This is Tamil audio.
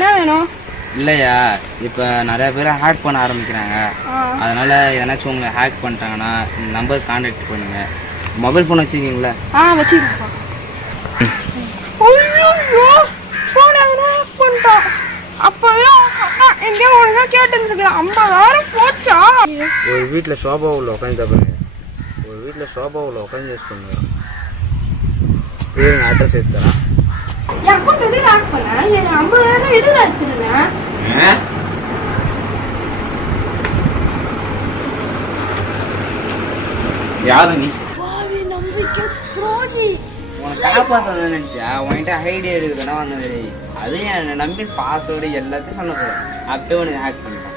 என்ன வேணும்? இல்லையா, இப்போ நிறைய பேர் ஹேக் பண்ண ஆரம்பிக்கிறாங்க. அதனால ஏதாச்சும் உங்களை ஹேக் பண்ணிட்டாங்கன்னா இந்த நம்பர் கான்டாக்ட் பண்ணுங்க. மொபைல் ஃபோன் வச்சுருக்கீங்களா? வச்சுருக்கேன்ப்பா. ஐயோ, ஃபோன் எவனோ ஹேக் பண்ணிட்டான். அப்பவே எங்கேயோ ஒழுங்கா கேட்டுருந்துருக்கலாம். 50,000 போச்சா? ஒரு வீட்டில் சோபா உள்ள உட்காந்து பாருங்க. ஒரு வீட்டில் சோபா உள்ள உட்காந்து யூஸ் பண்ணுங்க. இது அட்ரஸ் எடுத்துறேன். என் அக்கௌண்ட் எதுவும் ஹேக் பண்ண? எனக்கு 50,000 எதுவும் எடுத்துருந்தேன். யாரு நீ? நம்பிக்கை துரோகி. உனக்கு காப்பாற்ற நினைச்சியா? உன்கிட்ட ஐடியா இருக்குதுன்னா வந்தது. அதையும் என்னை நம்பி பாஸ்வேர்டு எல்லாத்தையும் சொன்ன போகிறேன். அப்பயே உனக்கு ஹேக் பண்ணிட்டேன்.